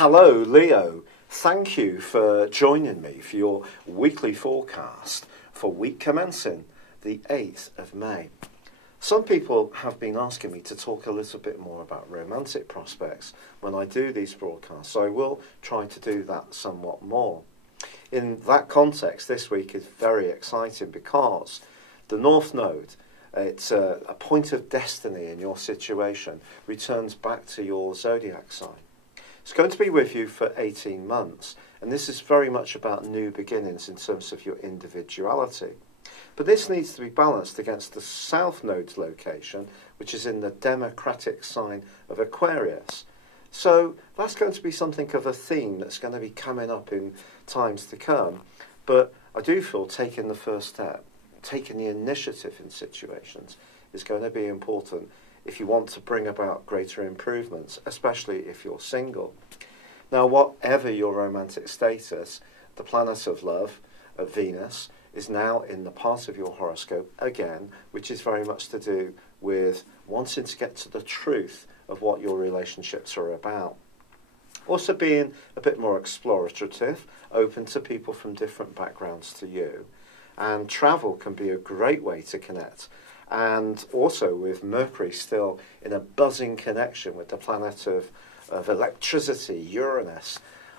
Hello, Leo. Thank you for joining me for your weekly forecast for week commencing the 8th of May. Some people have been asking me to talk a little bit more about romantic prospects when I do these broadcasts, so I will try to do that somewhat more. In that context, this week is very exciting because the North Node, it's a point of destiny in your situation, returns back to your Zodiac sign. It's going to be with you for 18 months, and this is very much about new beginnings in terms of your individuality. But this needs to be balanced against the South Node's location, which is in the democratic sign of Aquarius. So that's going to be something of a theme that's going to be coming up in times to come. But I do feel taking the first step, taking the initiative in situations is going to be important if you want to bring about greater improvements, especially if you're single. Now, whatever your romantic status, the planet of love, Venus, is now in the part of your horoscope again, which is very much to do with wanting to get to the truth of what your relationships are about. Also being a bit more explorative, open to people from different backgrounds to you. And travel can be a great way to connect. And also with Mercury still in a buzzing connection with the planet of electricity, Uranus,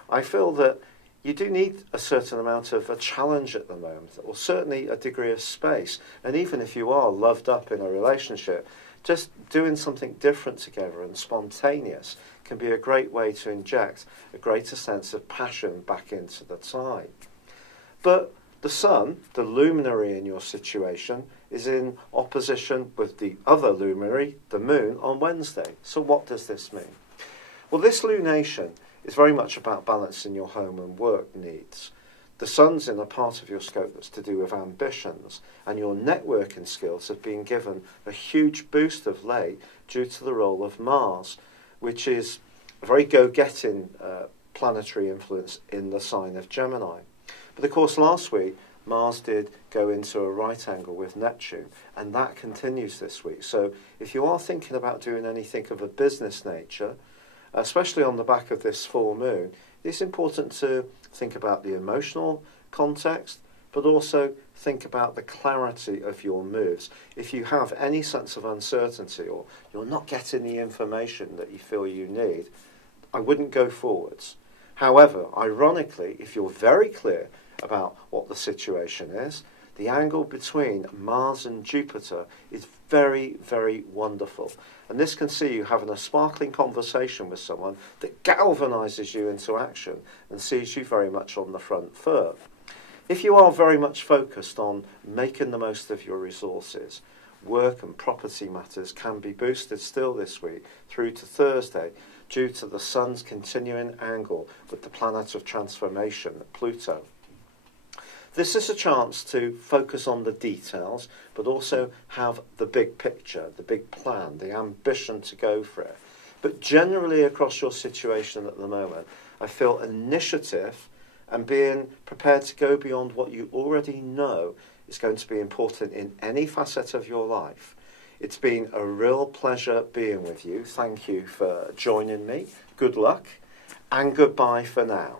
I feel that you do need a certain amount of a challenge at the moment, or certainly a degree of space. And even if you are loved up in a relationship, just doing something different together and spontaneous can be a great way to inject a greater sense of passion back into the tie. But the sun, the luminary in your situation, is in opposition with the other luminary, the moon, on Wednesday. So what does this mean? Well, this lunation is very much about balancing your home and work needs. The sun's in a part of your scope that's to do with ambitions, and your networking skills have been given a huge boost of late due to the role of Mars, which is a very go-getting planetary influence in the sign of Gemini. But of course, last week, Mars did go into a right angle with Neptune, and that continues this week. So if you are thinking about doing anything of a business nature, especially on the back of this full moon, it's important to think about the emotional context, but also think about the clarity of your moves. If you have any sense of uncertainty or you're not getting the information that you feel you need, I wouldn't go forwards. However, ironically, if you're very clear about what the situation is, the angle between Mars and Jupiter is very, very wonderful. And this can see you having a sparkling conversation with someone that galvanizes you into action and sees you very much on the front foot. If you are very much focused on making the most of your resources, work and property matters can be boosted still this week through to Thursday due to the sun's continuing angle with the planet of transformation, Pluto. This is a chance to focus on the details, but also have the big picture, the big plan, the ambition to go for it. But generally across your situation at the moment, I feel initiative and being prepared to go beyond what you already know is going to be important in any facet of your life. It's been a real pleasure being with you. Thank you for joining me. Good luck and goodbye for now.